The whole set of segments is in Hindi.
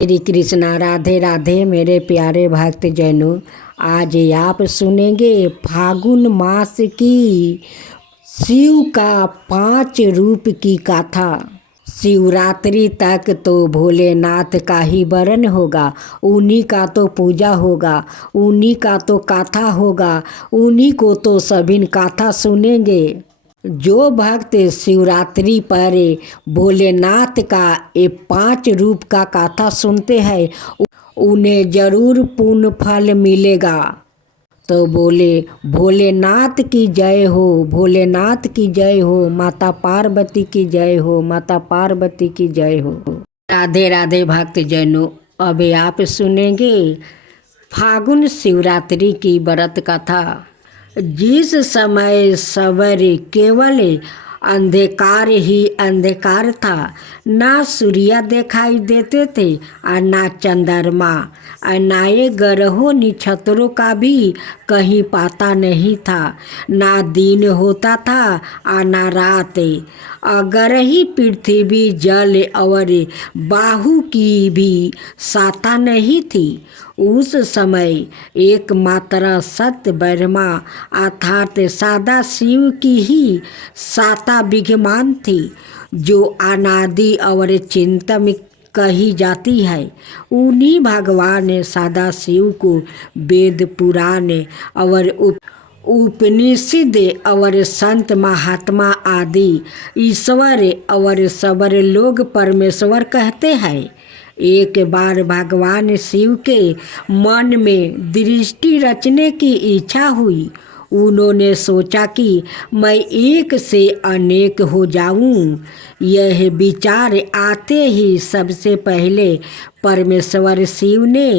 श्री कृष्णा। राधे राधे मेरे प्यारे भक्त जनों, आज आप सुनेंगे फागुन मास की शिव का 5 रूप की गाथा। शिवरात्रि तक तो भोलेनाथ का ही वरण होगा, उन्हीं का तो पूजा होगा, उन्हीं का तो गाथा होगा, उन्हीं को तो सभी गाथा सुनेंगे। जो भक्त शिवरात्रि पर भोलेनाथ का ये 5 रूप का गाथा सुनते हैं उन्हें जरूर पुण्य फल मिलेगा। तो बोले भोलेनाथ की जय हो, भोलेनाथ की जय हो, माता पार्वती की जय हो, माता पार्वती की जय हो। राधे राधे भक्त जनों, अब आप सुनेंगे फागुन शिवरात्रि की व्रत कथा। जिस समय सवेरे केवल अंधकार ही अंधकार था, ना सूर्य दिखाई देते थे और ना चंद्रमा, और ना ये ग्रहों नक्षत्रों का भी कहीं पता नहीं था। ना दिन होता था और ना रात। अगर ही पृथ्वी जल और बाहु की भी साता नहीं थी। उस समय एकमात्र सत्य ब्रह्मा अर्थात सादा शिव की ही साता विद्यमान थी, जो अनादि और चिंतन कही जाती है। उन्हीं भगवान सादा शिव को वेद पुराण और उपनिषद और संत महात्मा आदि ईश्वर और सबर लोग परमेश्वर कहते हैं। एक बार भगवान शिव के मन में दृष्टि रचने की इच्छा हुई। उन्होंने सोचा कि मैं एक से अनेक हो जाऊं। यह विचार आते ही सबसे पहले परमेश्वर शिव ने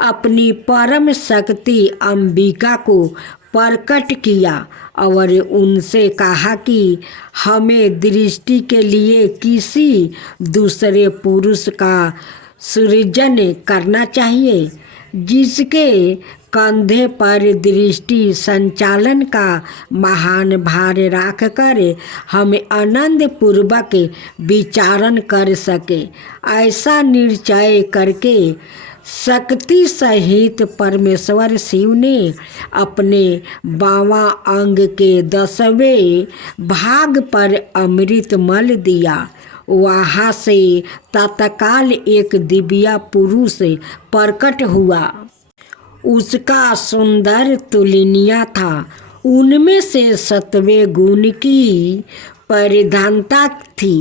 अपनी परम शक्ति अंबिका को प्रकट किया और उनसे कहा कि हमें दृष्टि के लिए किसी दूसरे पुरुष का सृजन करना चाहिए, जिसके कंधे पर दृष्टि संचालन का महान भार रख कर हम आनंद पूर्वक विचारण कर सके। ऐसा निश्चय करके शक्ति सहित परमेश्वर शिव ने अपने बावां अंग के 10वें भाग पर अमृत मल दिया। वहाँ से तत्काल एक दिव्य पुरुष प्रकट हुआ। उसका सुंदर तुलनिया था। उनमें से 7वें गुण की परिधानता थी।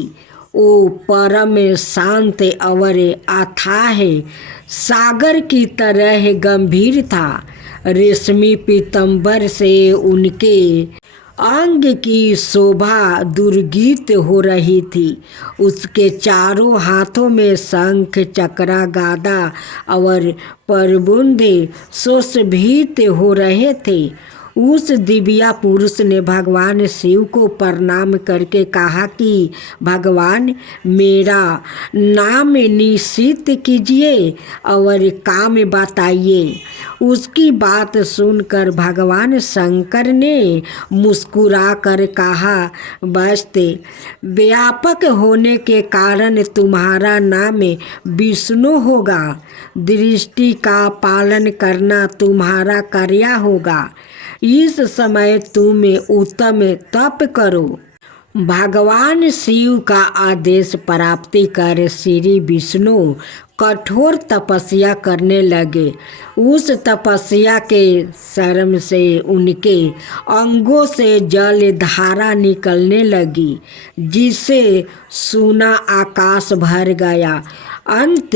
वो परम शांत और अथाह सागर की तरह गंभीर था। रेशमी पीतंबर से उनके अंग की शोभा दुर्गीत हो रही थी। उसके चारों हाथों में शंख चक्र गादा और परबुंद सुशोभित हो रहे थे। उस दिव्या पुरुष ने भगवान शिव को प्रणाम करके कहा कि भगवान, मेरा नाम निश्चित कीजिए और काम बताइए। उसकी बात सुनकर भगवान शंकर ने मुस्कुरा कर कहा, बस्ते व्यापक होने के कारण तुम्हारा नाम विष्णु होगा। दृष्टि का पालन करना तुम्हारा कार्य होगा। इस समय तुम उत्तम तप करो। भगवान शिव का आदेश प्राप्ति कर श्री विष्णु कठोर तपस्या करने लगे। उस तपस्या के श्रम से उनके अंगों से जल धारा निकलने लगी, जिससे सूना आकाश भर गया। अंत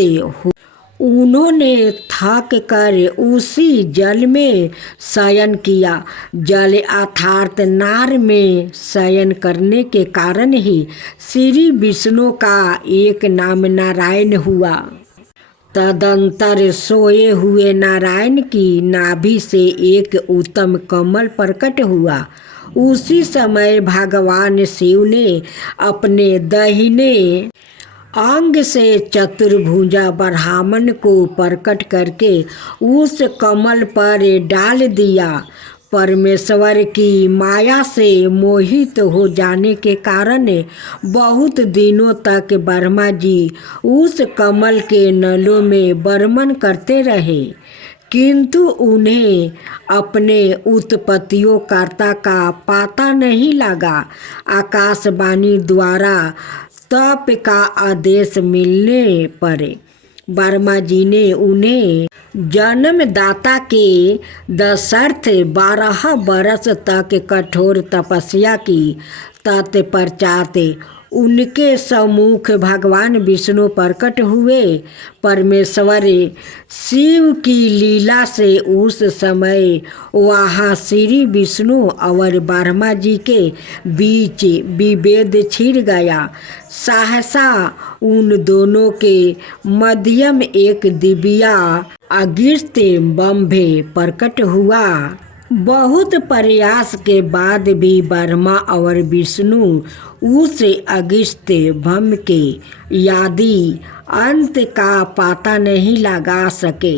उन्होंने थक कर उसी जल में शयन किया। जल अर्थात नार में शयन करने के कारण ही श्री विष्णु का एक नाम नारायण हुआ। तदंतर सोए हुए नारायण की नाभि से एक उत्तम कमल प्रकट हुआ। उसी समय भगवान शिव ने अपने दाहिने अंग से चतुर्भुजा ब्राह्मण को प्रकट करके उस कमल पर डाल दिया। परमेश्वर की माया से मोहित हो जाने के कारण बहुत दिनों तक ब्रह्मा जी उस कमल के नलों में बर्मन करते रहे, किंतु उन्हें अपने उत्पत्तियों कर्ता का पता नहीं लगा। आकाशवाणी द्वारा तप का आदेश मिलने पर ब्रह्मा जी ने उन्हें जन्मदाता के दशरथ 12 बरस तक कठोर तपस्या की। तत्पश्चात उनके सम्मुख भगवान विष्णु प्रकट हुए। परमेश्वर शिव की लीला से उस समय वहाँ श्री विष्णु और ब्रह्मा जी के बीच विभेद छिड़ गया। सहसा उन दोनों के मध्यम एक दिव्या अगस्त्य बंभे प्रकट हुआ। बहुत प्रयास के बाद भी ब्रह्मा और विष्णु उस अगस्त्य बम के यादि अंत का पता नहीं लगा सके।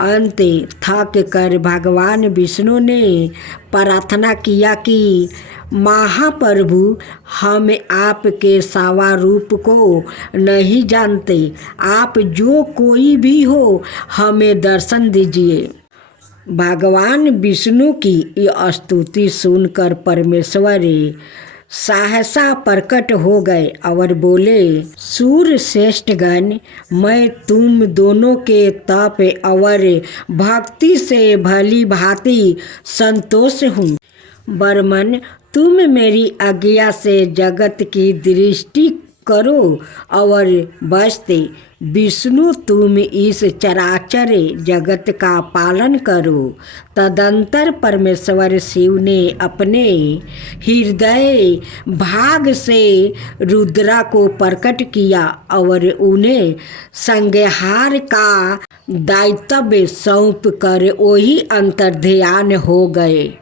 अंत थक कर भगवान विष्णु ने प्रार्थना किया कि महाप्रभु, हम आपके सावा रूप को नहीं जानते, आप जो कोई भी हो हमें दर्शन दीजिए। भगवान विष्णु की यह स्तुति सुनकर परमेश्वर सहसा प्रकट हो गए और बोले, सूर्य श्रेष्ठ गण, मैं तुम दोनों के तप और भक्ति से भली भांति संतोष हूँ। ब्रह्मन, तुम मेरी आज्ञा से जगत की दृष्टि करो और बसते विष्णु तुम इस चराचर जगत का पालन करो। तदंतर परमेश्वर शिव ने अपने हृदय भाग से रुद्रा को प्रकट किया और उन्हें संहार का दायित्व सौंप कर वही अंतर्ध्यान हो गए।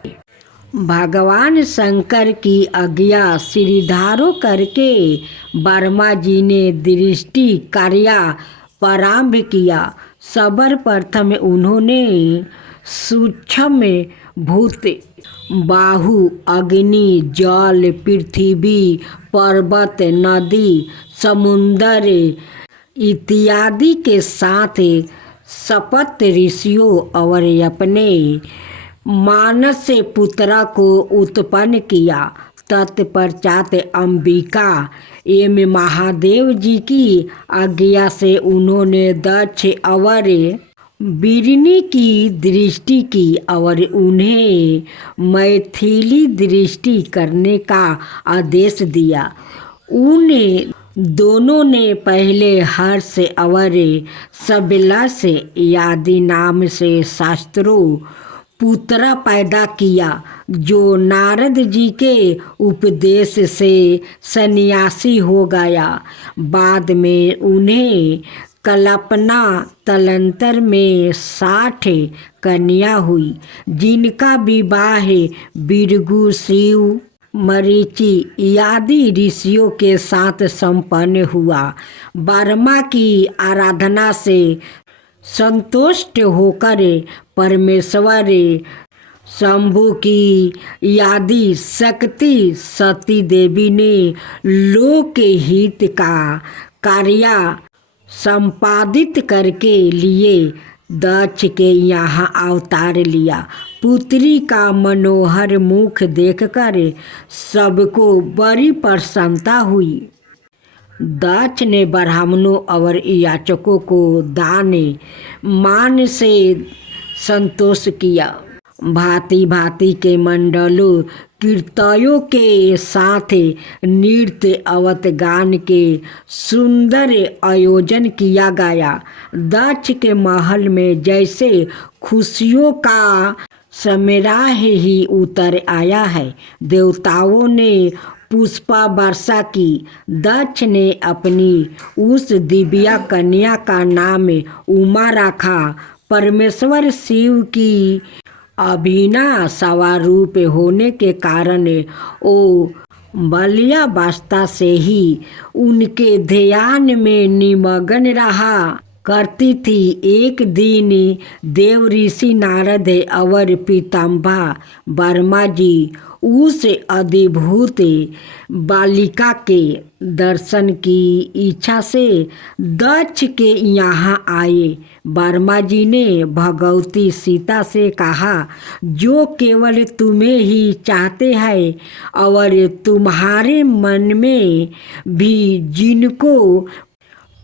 भगवान शंकर की आज्ञा सिरधारो करके ब्रह्मा जी ने दृष्टि कार्य प्रारंभ किया। सर्वप्रथम उन्होंने सूक्ष्म भूत, बाहु, अग्नि, जल, पृथ्वी, पर्वत, नदी, समुद्र इत्यादि के साथ सप्त ऋषियों और अपने मानस पुत्र को उत्पन्न किया। तत्पश्चात अंबिका एवं महादेव जी की आज्ञा से उन्होंने दक्ष और बिरनी की दृष्टि की और उन्हें मैथिली दृष्टि करने का आदेश दिया। उन्हें दोनों ने पहले हर्ष और सबिलास आदि नाम से शास्त्रों पुत्र पैदा किया, जो नारद जी के उपदेश से सन्यासी हो गया। बाद में उन्हें कल्पना तलंतर में 60 कन्या हुई, जिनका विवाह भृगु, शिव, मरीचि आदि ऋषियों के साथ संपन्न हुआ। ब्रह्मा की आराधना से संतुष्ट होकर परमेश्वर शंभु की आदि शक्ति सती देवी ने लोक हित का कार्य संपादित करके लिए दक्ष के यहाँ अवतार लिया। पुत्री का मनोहर मुख देखकर सबको बड़ी प्रसन्नता हुई। दक्ष ने ब्राह्मणों और याचकों को दान मान से संतोष किया। भांति भांति के मंडलों कीर्तनों के साथ नृत्य अवत गान के सुंदर आयोजन किया गया। दक्ष के महल में जैसे खुशियों का समारोह ही उतर आया है। देवताओं ने पुष्पा वर्षा की। दक्ष ने अपनी उस दिव्या कन्या का नाम उमा रखा। परमेश्वर शिव की अभिना सवारूप होने के कारण वो बाल्यावस्था से ही उनके ध्यान में निमग्न रहा करती थी। एक दिन देव ऋषि नारद और पीताम्बा वर्मा जी उस अद्भुत बालिका के दर्शन की इच्छा से दक्ष के यहाँ आए। वर्मा जी ने भगवती सीता से कहा, जो केवल तुम्हें ही चाहते हैं और तुम्हारे मन में भी जिनको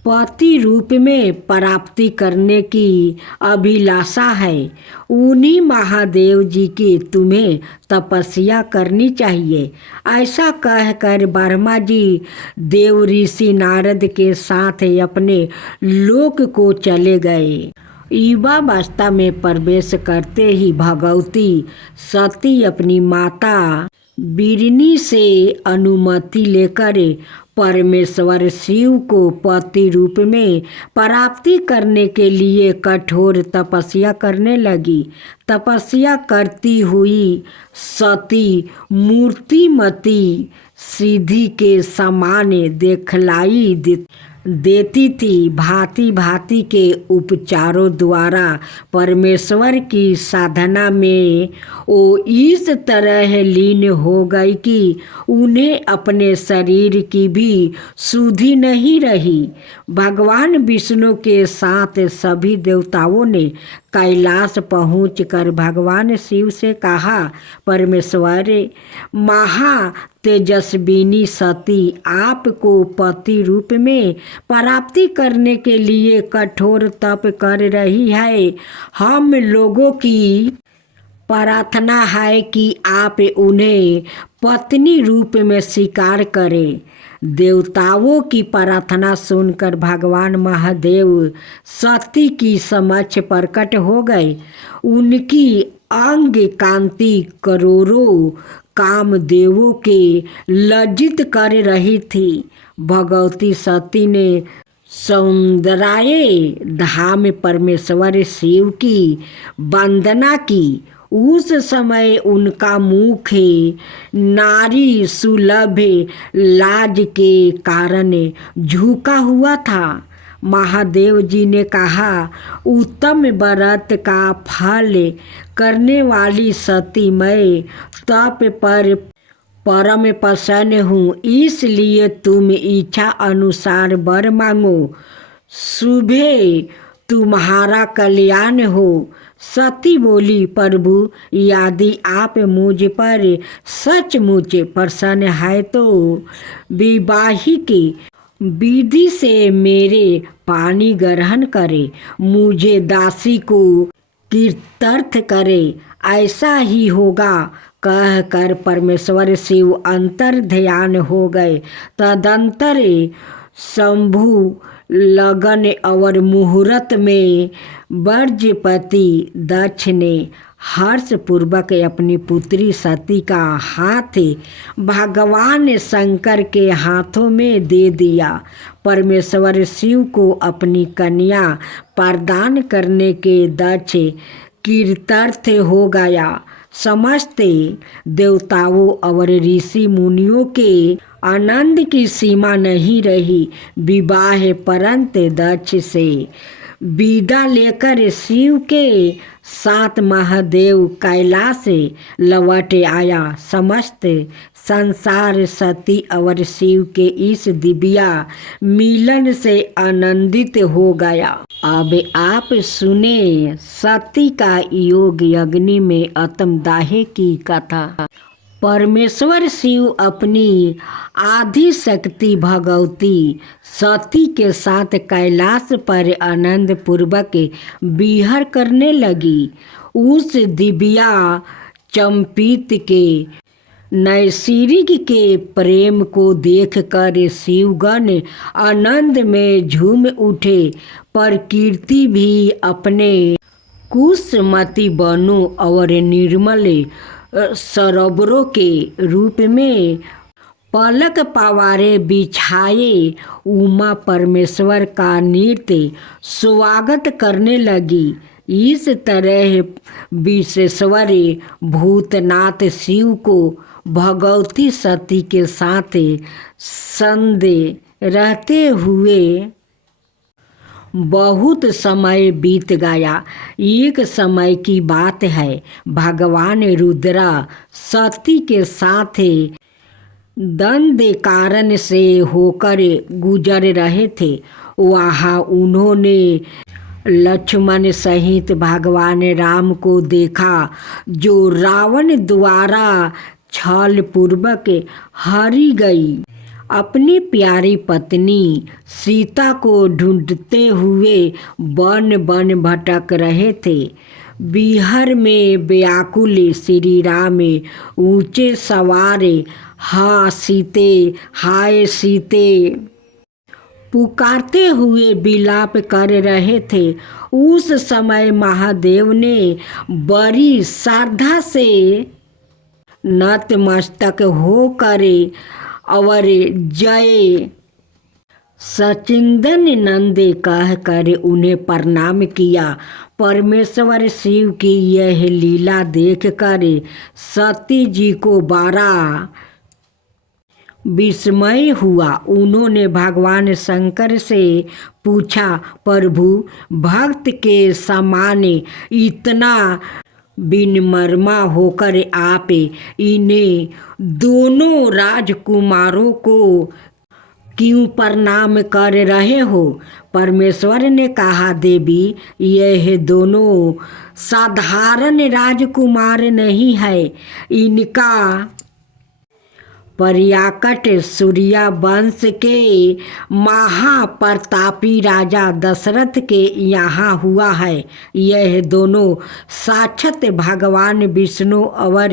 पति रूप में प्राप्ति करने की अभिलाषा है, उन्हीं महादेव जी की तुम्हें तपस्या करनी चाहिए। ऐसा कहकर वर्मा जी देव ऋषि नारद के साथ अपने लोक को चले गए। युवावस्था में प्रवेश करते ही भगवती सती अपनी माता बिरनी से अनुमति लेकर परमेश्वर शिव को पति रूप में प्राप्ति करने के लिए कठोर तपस्या करने लगी। तपस्या करती हुई सती मूर्तिमती सिद्धि के समान दिखलाई देती थी। भांति भांति के उपचारों द्वारा परमेश्वर की साधना में वो इस तरह लीन हो गई कि उन्हें अपने शरीर की भी सुधि नहीं रही। भगवान विष्णु के साथ सभी देवताओं ने कैलाश पहुंचकर भगवान शिव से कहा, परमेश्वर महा तेजस्विनी सती आपको पति रूप में प्राप्ति करने के लिए कठोर तप कर रही है। हम लोगों की प्रार्थना है कि आप उन्हें पत्नी रूप में स्वीकार करें। देवताओं की प्रार्थना सुनकर भगवान महादेव सती की समक्ष प्रकट हो गए। उनकी अंग कांति करोड़ों कामदेवों के लज्जित कर रही थी। भगवती सती ने सौंदर्य धाम परमेश्वर शिव की वंदना की। उस समय उनका मुख नारी सुलभ लाज के कारण झुका हुआ था। महादेव जी ने कहा, उत्तम व्रत का फल करने वाली सती मैं तप पर परम प्रसन्न हूँ, इसलिए तुम इच्छा अनुसार वर मांगो, शुभे तुम्हारा कल्याण हो। सती बोली, प्रभु यदि आप मुझ पर सचमुच प्रसन्न है तो विवाहिक विधि से मेरे पानी ग्रहण करे, मुझे दासी को कृतार्थ करे, ऐसा ही होगा। कहकर परमेश्वर शिव अंतर ध्यान हो गए। तदंतर शंभु लगन और मुहूर्त में वर्जपति दक्ष ने हर्षपूर्वक अपनी पुत्री सती का हाथ भगवान शंकर के हाथों में दे दिया। परमेश्वर शिव को अपनी कन्या प्रदान करने के दक्ष कृतार्थ हो गया। समस्त देवताओं और ऋषि मुनियों के आनंद की सीमा नहीं रही। विवाह परंत दक्ष से विदा लेकर शिव के साथ महादेव कैलाश लौट आया। समस्त संसार सती और शिव के इस दिव्या मिलन से आनंदित हो गया। अब आप सुने सती का योग अग्नि में आत्मदाह की कथा। परमेश्वर शिव अपनी आदि शक्ति भगवती सती के साथ कैलाश पर आनंद पूर्वक विहार करने लगी। उस दिव्या चंपित के नैसर्गिक के प्रेम को देखकर शिवगण आनंद में झूम उठे। प्रकृति भी अपने कुसुमती बनों और निर्मल सरोवरों के रूप में पलक पवारे बिछाए उमा परमेश्वर का नृत्य स्वागत करने लगी। इस तरह विश्वेश्वर भूतनाथ शिव को भगवती सती के साथ संग रहते हुए बहुत समय बीत गया। एक समय की बात है, भगवान रुद्र सती के साथ दंड कारण से होकर गुजर रहे थे। वहाँ उन्होंने लक्ष्मण सहित भगवान राम को देखा, जो रावण द्वारा छल पूर्वक हरी गई। अपनी प्यारी पत्नी सीता को ढूंढते हुए वन वन भटक रहे थे। बिहार में व्याकुल श्री राम ऊंचे सवारे, हाँ सीते, हाय सीते पुकारते हुए विलाप कर रहे थे। उस समय महादेव ने बड़ी श्रद्धा से नतमस्तक होकर और जय सचिंदन नंदे कहकर उन्हें प्रणाम किया। परमेश्वर शिव की यह लीला देखकर सती जी को बड़ा विस्मय हुआ। उन्होंने भगवान शंकर से पूछा, प्रभु, भक्त के समान इतना विनम्र होकर आप इन्हें दोनों राजकुमारों को क्यों प्रणाम कर रहे हो? परमेश्वर ने कहा, देवी, यह दोनों साधारण राजकुमार नहीं है। इनका पर्याकट सूर्या वंश के महाप्रतापी राजा दशरथ के यहाँ हुआ है। यह दोनों साक्षात भगवान विष्णु और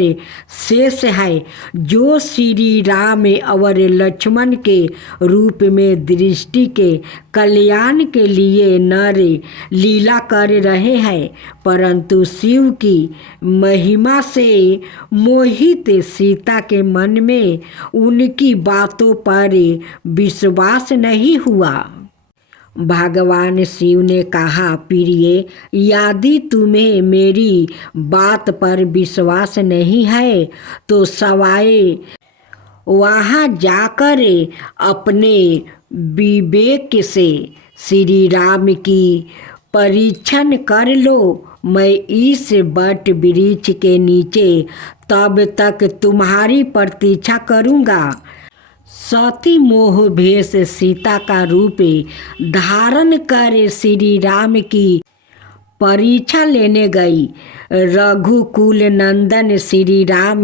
शेष है, जो श्री राम और लक्ष्मण के रूप में दृष्टि के कल्याण के लिए नर लीला कर रहे हैं। परंतु शिव की महिमा से मोहित सीता के मन में उनकी बातों पर विश्वास नहीं हुआ। भगवान शिव ने कहा, प्रिय, यदि तुम्हें मेरी बात पर विश्वास नहीं है तो सवाए वहाँ जाकर अपने विवेक से श्री राम की परीक्षण कर लो। मैं इस वट वृक्ष के नीचे तब तक तुम्हारी प्रतीक्षा करूँगा। सती मोह भेष सीता का रूप धारण कर श्री राम की परीक्षा लेने गई। रघुकुल नंदन श्री राम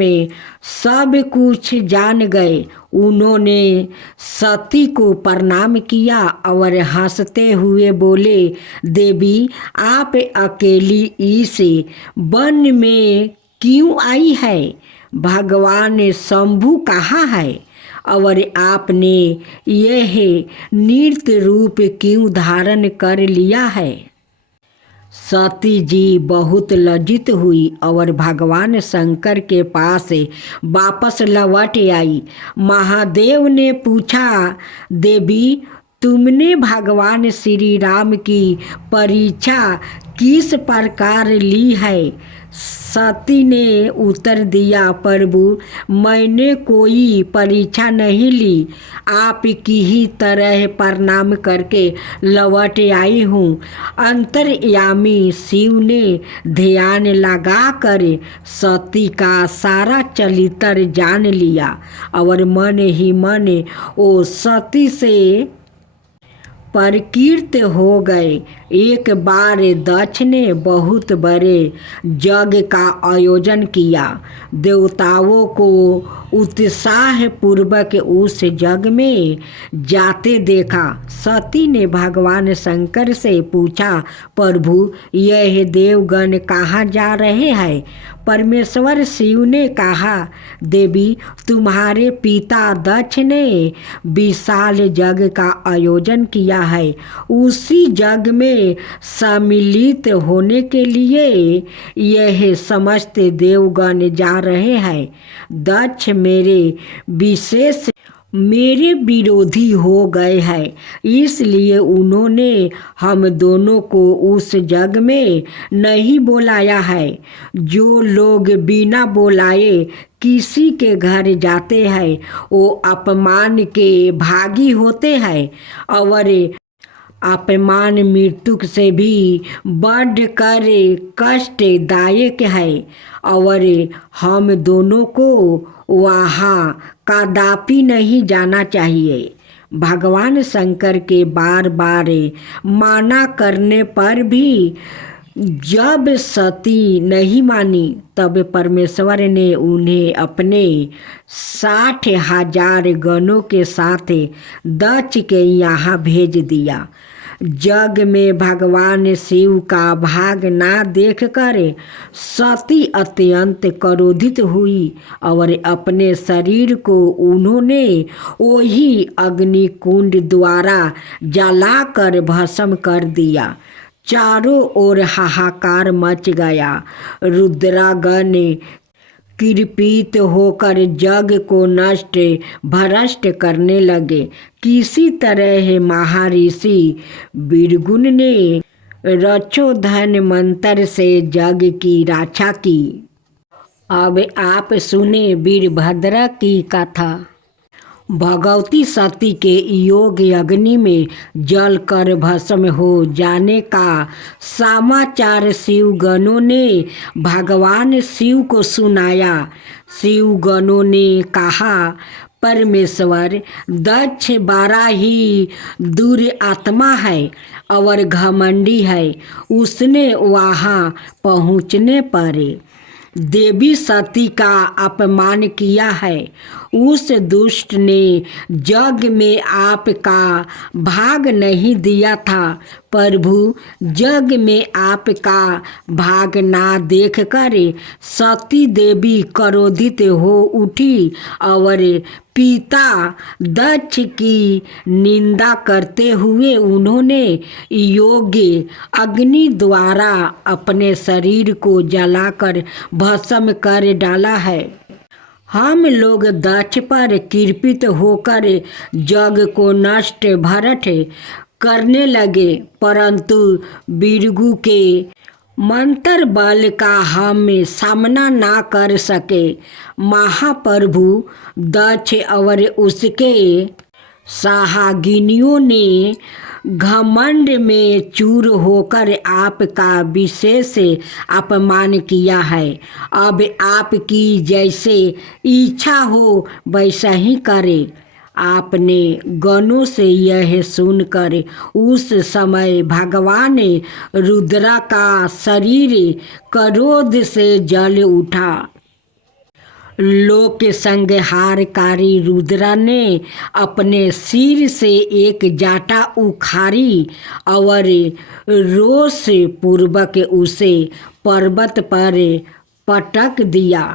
सब कुछ जान गए। उन्होंने सती को प्रणाम किया और हंसते हुए बोले, देवी, आप अकेली इस वन में क्यों आई है? भगवान शंभु कहाँ है और आपने यह नृत्य रूप क्यों धारण कर लिया है? सती जी बहुत लज्जित हुई और भगवान शंकर के पास वापस लौट आई। महादेव ने पूछा, देवी, तुमने भगवान श्री राम की परीक्षा किस प्रकार ली है? सती ने उत्तर दिया, प्रभु, मैंने कोई परीक्षा नहीं ली, आपकी ही तरह प्रणाम करके लौट आई हूँ। अंतर्यामी शिव ने ध्यान लगाकर सती का सारा चरित्र जान लिया और मन ही मन वो सती से प्रकृत हो गए। एक बार दक्ष ने बहुत बड़े यज्ञ का आयोजन किया। देवताओं को उत्साह पूर्वक उस यज्ञ में जाते देखा। सती ने भगवान शंकर से पूछा, प्रभु, यह देवगण कहाँ जा रहे हैं? परमेश्वर शिव ने कहा, देवी, तुम्हारे पिता दक्ष ने विशाल यज्ञ का आयोजन किया है। उसी यज्ञ में सम्मिलित होने के लिए यह समस्त देवगण जा रहे हैं। दक्ष मेरे विरोधी हो गए हैं, इसलिए उन्होंने हम दोनों को उस यज्ञ में नहीं बुलाया है। जो लोग बिना बुलाए किसी के घर जाते हैं वो अपमान के भागी होते हैं और अपमान मृत्यु से भी बढ़कर कष्टदायक है और हम दोनों को वहाँ कदापि नहीं जाना चाहिए। भगवान शंकर के बार बार माना करने पर भी जब सती नहीं मानी तब परमेश्वर ने उन्हें अपने 60,000 गणों के साथ दक्ष के यहाँ भेज दिया। जग में भगवान शिव का भाग ना देखकर सती अत्यंत क्रोधित हुई और अपने शरीर को उन्होंने वही अग्निकुंड द्वारा जलाकर भस्म कर दिया। चारों ओर हाहाकार मच गया। रुद्रागण कृपित होकर जग को नष्ट भ्रष्ट करने लगे। किसी तरह महर्षि भृगु ने रक्षोधन मंत्र से जग की रक्षा की। अब आप सुने वीरभद्र की कथा। भगवती सती के योग अग्नि में जलकर भस्म हो जाने का समाचार शिवगणों ने भगवान शिव को सुनाया। शिवगणों ने कहा, परमेश्वर दक्ष बड़ा ही दुरात्मा है और घमंडी है। उसने वहाँ पहुँचने पर देवी सती का अपमान किया है। उस दुष्ट ने जग में आपका भाग नहीं दिया था। प्रभु, जग में आपका भाग ना देखकर सती देवी क्रोधित हो उठी और पिता दक्ष की निंदा करते हुए उन्होंने योग्य अग्नि द्वारा अपने शरीर को जलाकर भस्म कर डाला है। हम लोग दक्ष पर कृपित होकर जग को नष्ट भरट करने लगे, परंतु भृगु के मंत्र बल का हम सामना ना कर सके। महाप्रभु दक्ष और उसके सहागिनियों ने घमंड में चूर होकर आपका विशेष अपमान किया है। अब आपकी जैसे इच्छा हो वैसा ही करे। आपने गणों से यह सुनकर उस समय भगवान रुद्रा का शरीर क्रोध से जल उठा। लोक संहारकारी रुद्रा ने अपने सिर से एक जाटा उखाड़ी और रोष पूर्वक उसे पर्वत पर पटक दिया।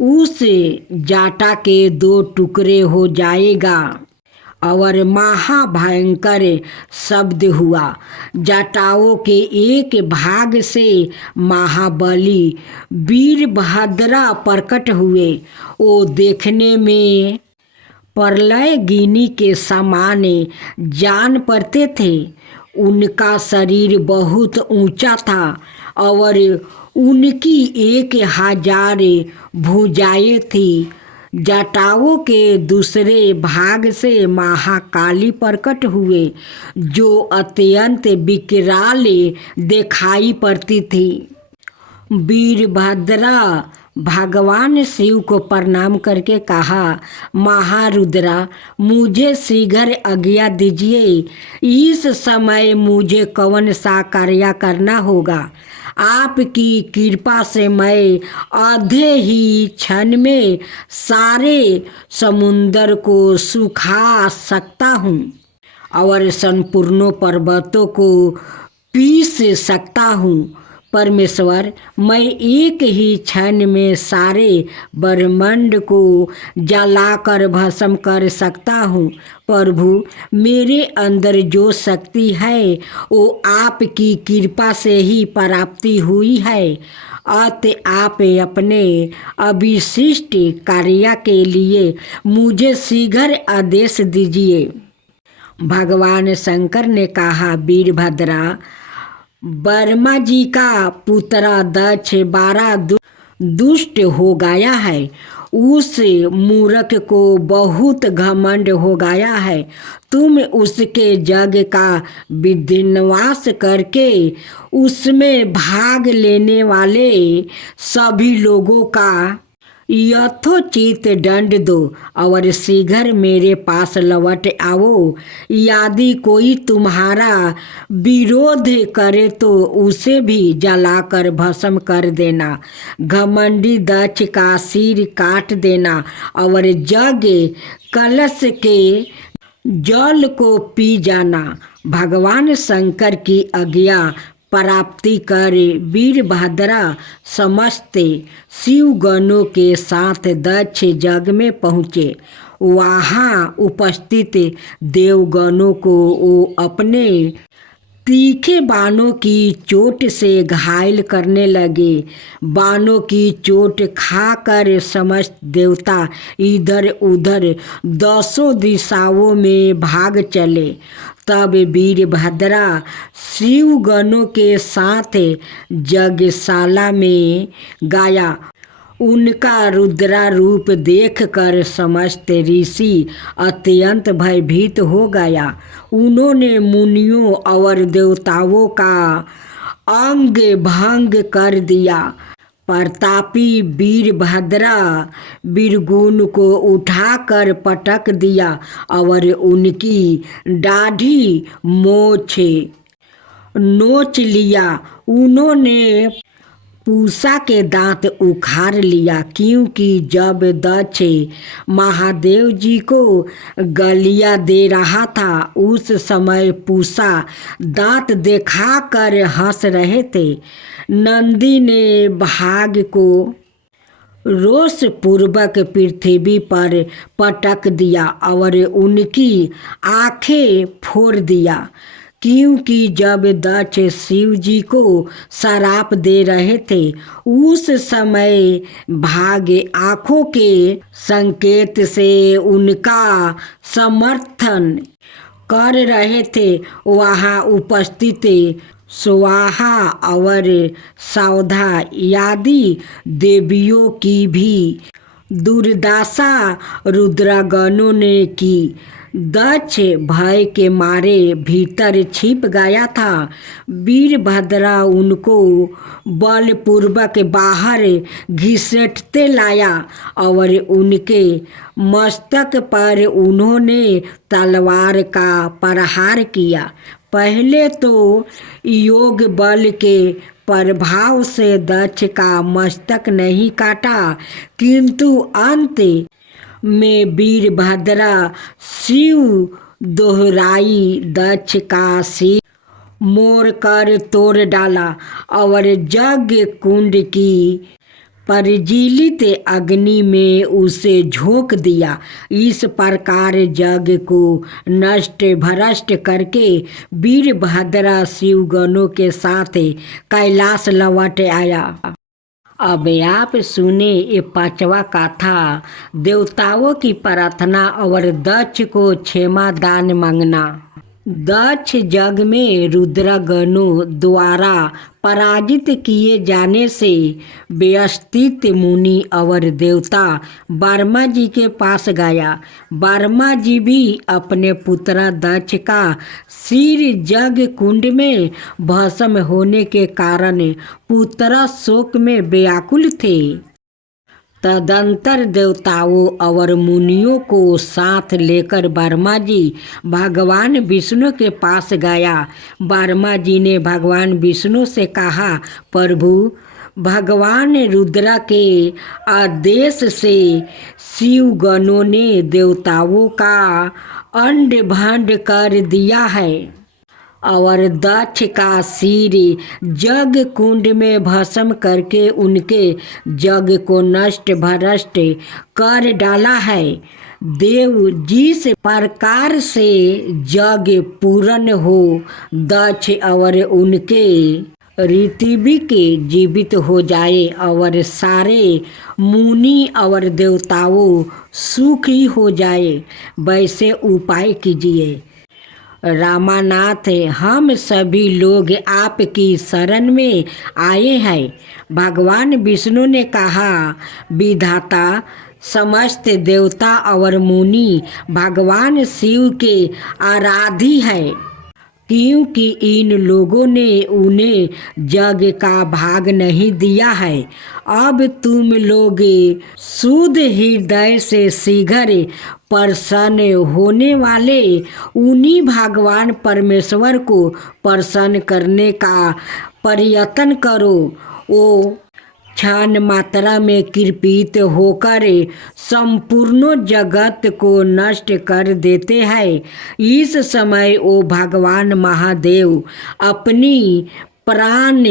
उस जाटा के 2 टुकड़े हो जाएगा और महाभयंकर शब्द हुआ। जटाओं के एक भाग से महाबली वीरभद्र प्रकट हुए। वो देखने में प्रलयगिनी के समान जान पड़ते थे। उनका शरीर बहुत ऊंचा था और उनकी 1000 भुजाएं थी। जटाओं के दूसरे भाग से महाकाली प्रकट हुए, जो अत्यंत विकराल दिखाई पड़ती थी। वीरभद्र भगवान शिव को प्रणाम करके कहा, महारुद्रा, मुझे शीघ्र आज्ञा दीजिए। इस समय मुझे कौन सा कार्य करना होगा? आपकी कृपा से मैं आधे ही क्षण में सारे समुंदर को सुखा सकता हूँ और संपूर्ण पर्वतों को पीस सकता हूँ। परमेश्वर, मैं एक ही क्षण में सारे ब्रह्मांड को जलाकर भस्म कर सकता हूँ। प्रभु, मेरे अंदर जो शक्ति है वो आपकी कृपा से ही प्राप्ति हुई है। अतः आप अपने अभिशिष्ट कार्य के लिए मुझे शीघ्र आदेश दीजिए। भगवान शंकर ने कहा, वीरभद्रा, ब्रह्मा जी का पुत्र दक्ष 12 दुष्ट हो गया है। उस मूर्ख को बहुत घमंड हो गया है। तुम उसके जग का विनाश करके उसमें भाग लेने वाले सभी लोगों का यथोचित दंड दो और शीघ्र मेरे पास लौट आओ। यदि कोई तुम्हारा विरोध करे तो उसे भी जलाकर भस्म कर देना। घमंडी दक्ष का सिर काट देना और जग कलश के जल को पी जाना। भगवान शंकर की आज्ञा प्राप्ति कर वीरभद्रा समस्त शिवगणों के साथ दक्ष जग में पहुँचे। वहाँ उपस्थित देवगणों को वो अपने तीखे बाणों की चोट से घायल करने लगे। बाणों की चोट खाकर समस्त देवता इधर उधर 10 दिशाओं में भाग चले। तब वीरभद्रा शिवगणों के साथ यज्ञशाला में गया। उनका रुद्रा रूप देखकर समस्त ऋषि अत्यंत भयभीत हो गया। उन्होंने मुनियों और देवताओं का अंग भंग कर दिया। प्रतापी वीरभद्रा वीरगुण को उठाकर पटक दिया और उनकी दाढ़ी मोछ नोच लिया। उन्होंने पूषा के दांत उखाड़ लिया, क्योंकि जब दक्ष महादेव जी को गलिया दे रहा था उस समय पूषा दांत दिखाकर हंस रहे थे। नंदी ने भाग को रोष पूर्वक पृथ्वी पर पटक दिया और उनकी आंखें फोड़ दिया, क्योंकि जब दक्ष शिव जी को श्राप दे रहे थे उस समय भाग आँखों के संकेत से उनका समर्थन कर रहे थे। वहाँ उपस्थित स्वाहा और सौधा आदि देवियों की भी दुर्दशा रुद्रगणों ने की। दक्ष भय के मारे भीतर छिप गया था। वीरभद्रा उनको बलपूर्वक बाहर घसीटते लाया और उनके मस्तक पर उन्होंने तलवार का प्रहार किया। पहले तो योग बल के प्रभाव से दक्ष का मस्तक नहीं काटा, किंतु अंत में वीरभद्रा शिव दोहराई दक्ष का सिर मोड़ कर तोड़ डाला और यज्ञ कुंड की प्रज्वलित अग्नि में उसे झोंक दिया। इस प्रकार यज्ञ को नष्ट भ्रष्ट करके वीरभद्रा शिवगणों के साथ कैलाश लौट आया। अब आप सुने ये 5वां कथा, देवताओं की प्रार्थना और दक्ष को क्षमा दान मांगना। दक्ष जग में रुद्रगणों द्वारा पराजित किए जाने से व्यवस्थित मुनि और देवता वर्मा जी के पास गया। वर्मा जी भी अपने पुत्र दक्ष का सिर जग कुंड में भस्म होने के कारण पुत्र शोक में व्याकुल थे। तदंतर देवताओं और मुनियों को साथ लेकर वर्मा जी भगवान विष्णु के पास गया। वर्मा जी ने भगवान विष्णु से कहा, प्रभु, भगवान रुद्र के आदेश से शिवगणों ने देवताओं का अंड भंड कर दिया है और दक्ष का सिर जग कुंड में भस्म करके उनके जग को नष्ट भ्रष्ट कर डाला है। देव जिस प्रकार से जग पूर्ण हो, दक्ष और उनके ऋत्विक के जीवित हो जाए और सारे मुनि और देवताओं सुखी हो जाए, वैसे उपाय कीजिए। रामानाथ, हम सभी लोग आपकी शरण में आए हैं। भगवान विष्णु ने कहा, विधाता, समस्त देवता और मुनि भगवान शिव के आराधी है, क्योंकि इन लोगों ने उन्हें जग का भाग नहीं दिया है। अब तुम लोग शुद्ध हृदय से शीघ्र प्रसन्न होने वाले उन्हीं भगवान परमेश्वर को प्रसन्न करने का प्रयत्न करो। वो क्षण मात्रा में कृपित होकर संपूर्ण जगत को नष्ट कर देते हैं। इस समय वो भगवान महादेव अपनी प्राण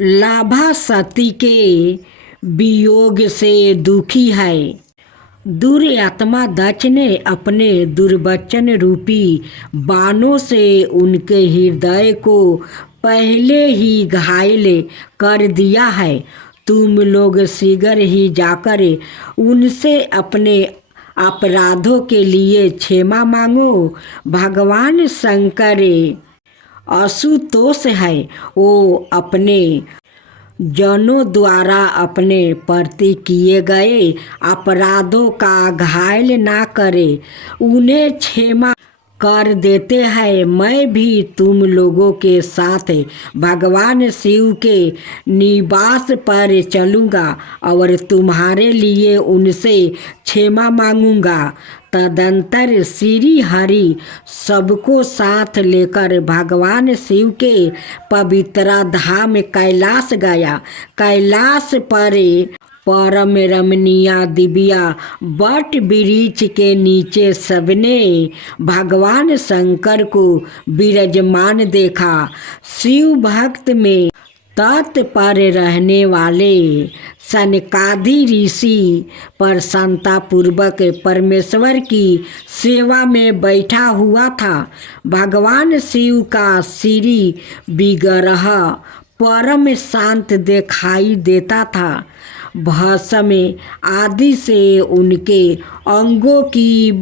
लाभा सती के वियोग से दुखी है। दुरात्मा दक्ष ने अपने दुर्वचन रूपी बाणों से उनके हृदय को पहले ही घायल कर दिया है। तुम लोग शीघ्र ही जाकर उनसे अपने अपराधों के लिए क्षमा मांगो। भगवान शंकर आशुतोष है, वो अपने जनों द्वारा अपने प्रति किए गए अपराधों का घायल ना करे, उन्हें क्षमा कर देते हैं। मैं भी तुम लोगों के साथ भगवान शिव के निवास पर चलूँगा और तुम्हारे लिए उनसे क्षमा मांगूंगा। तदंतर श्री हरि सबको साथ लेकर भगवान शिव के पवित्र धाम कैलाश गया। कैलाश पर परम रमणीय दिव्या वट वृक्ष के नीचे सबने भगवान शंकर को विराजमान देखा। शिव भक्त में तत्पर रहने वाले सनकादि ऋषि प्रसन्नता पूर्वक परमेश्वर की सेवा में बैठा हुआ था। भगवान शिव का श्री विग्रह परम शांत दिखाई देता था। भस्म आदि से उनके अंगों की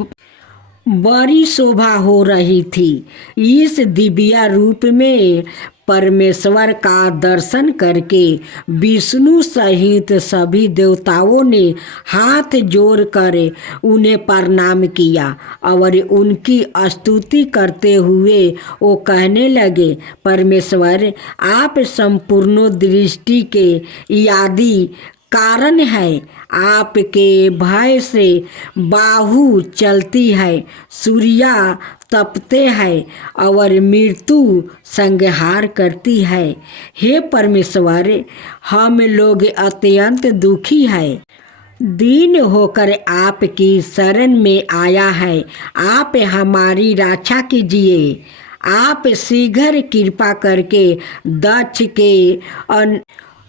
बड़ी शोभा हो रही थी। इस दिव्य रूप में परमेश्वर का दर्शन करके विष्णु सहित सभी देवताओं ने हाथ जोड़कर उन्हें प्रणाम किया और उनकी स्तुति करते हुए वो कहने लगे, परमेश्वर आप संपूर्ण दृष्टि के आदि कारण है। आपके भय से बाहु चलती है, सूर्या तपते हैं और मृत्यु संहार करती है। हे परमेश्वर, हम लोग अत्यंत दुखी हैं। दीन होकर आपकी शरण में आया है, आप हमारी रक्षा कीजिए। आप शीघ्र कृपा करके दक्ष के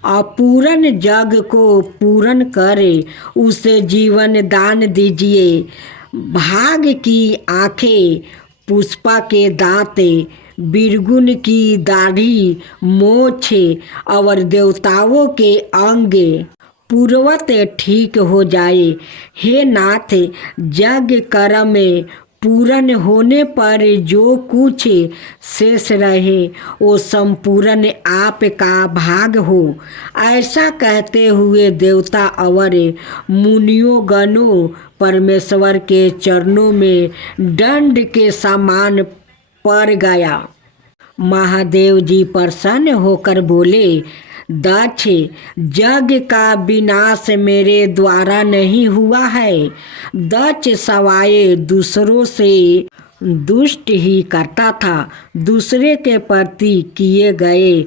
अपूर्ण जग को पूर्ण करे, उसे जीवन दान दीजिए। भाग की आंखें, पुष्पा के दांत, बिरगुन की दाढ़ी, मोछ और देवताओं के अंग पूर्वत ठीक हो जाए। हे नाथ, यज्ञ कर्म पूर्ण होने पर जो कुछ शेष रहे वो संपूर्ण आपका भाग हो। ऐसा कहते हुए देवता और मुनियों गणों परमेश्वर के चरणों में दंड के समान पड़ गया। महादेव जी प्रसन्न होकर बोले, दक्ष, यज्ञ का विनाश मेरे द्वारा नहीं हुआ है। दक्ष सवाए दूसरों से दुष्ट ही करता था। दूसरे के प्रति किए गए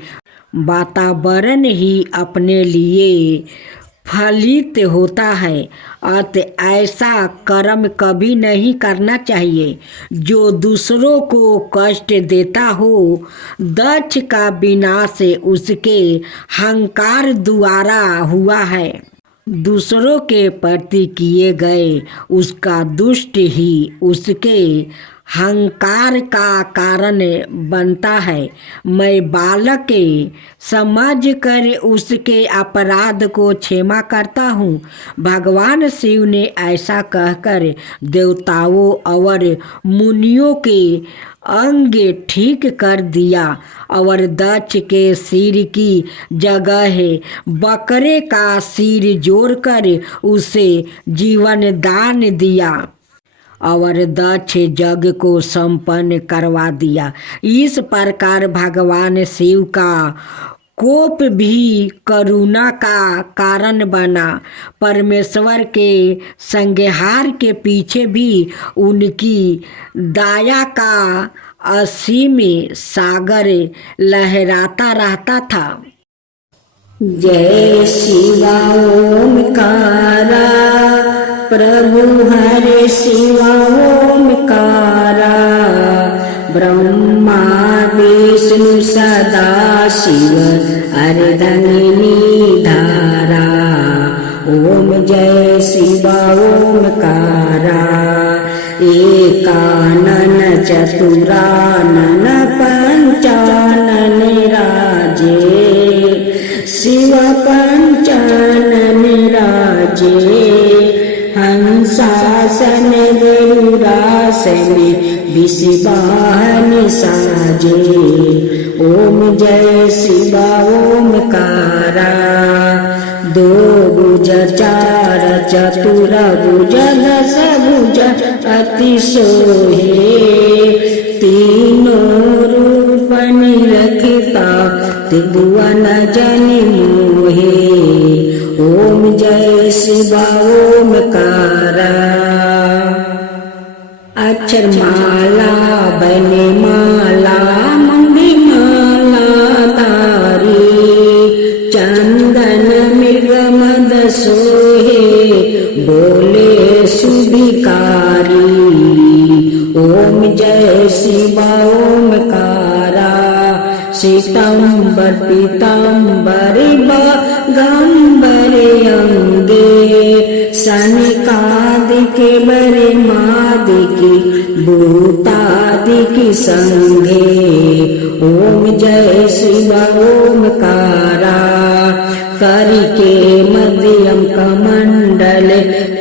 वातावरण ही अपने लिए फलित होता है। अतः ऐसा कर्म कभी नहीं करना चाहिए जो दूसरों को कष्ट देता हो। दक्ष का विनाश उसके अहंकार द्वारा हुआ है। दूसरों के प्रति किए गए उसका दुष्ट ही उसके अहंकार का कारण बनता है। मैं बालक के समझ कर उसके अपराध को क्षमा करता हूँ। भगवान शिव ने ऐसा कहकर देवताओं और मुनियों के अंग ठीक कर दिया और दक्ष के सिर की जगह बकरे का सिर जोड़कर उसे जीवन दान दिया और दक्ष यज्ञ को संपन्न करवा दिया। इस प्रकार भगवान शिव का कोप भी करुणा का कारण बना। परमेश्वर के संहार के पीछे भी उनकी दया का असीम सागर लहराता रहता था। जय शिवा ओमकारा प्रभु हरे शिवा ओमकारा ब्रह्मा विष्णु सदा शिव अर्धंगिनी धारा। ओम जय शिवा ओमकारा एकानन चतुरानन पंचानन राजे शिव पंचानन राजे हंसासन गरुड़ासन विषवाहन साजे। ओम जय शिवा ओमकारा दो भुज चार चतुर भुज दस भुज अति सोहे तीनों रूप निरखता त्रिभुवन जन मोहे। ओम जय शिवा ओमकारा अक्षर माला बने माला मंगी माला तारी चंदन मृग मद सोहे बोले सुभिकारी। ओम जय शिवा ओमकारा श्वेतांबर पीतांबर गंबर अंगे सनकादिक बरे मादिकी भूतादिक संगे। ओम जय शिवा ओमकारा करके मध्यम कमंडल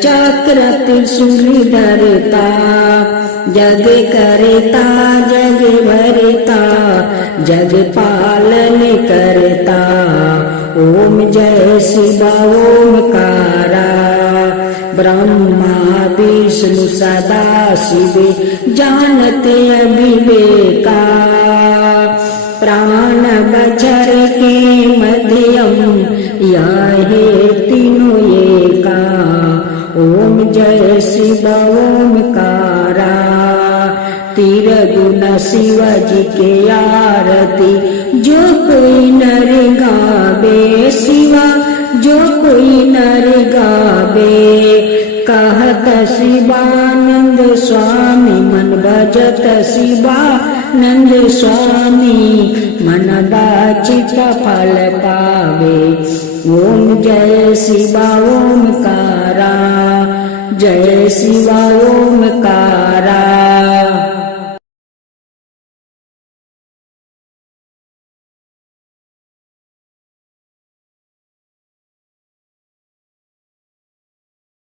चक्र त्रिशूल धरता जग करता जग भरता जग पालन करता। ओम जय शिवा ओमकारा ब्रह्मा विष्णु सदा शिव जानते अविवेका प्राण बचर के मध्यम याहे तीनों एका। ओम जय शिवा ओमकारा तिरगुण शिव जी के आरती जो कोई नर गावे शिवा जो कोई नर गावे। कहत शिवानंद स्वामी मन भजत शिवानंद स्वामी मन वांछित फल पावे। ओम जय शिवा ओमकारा जय शिवा ओमकारा।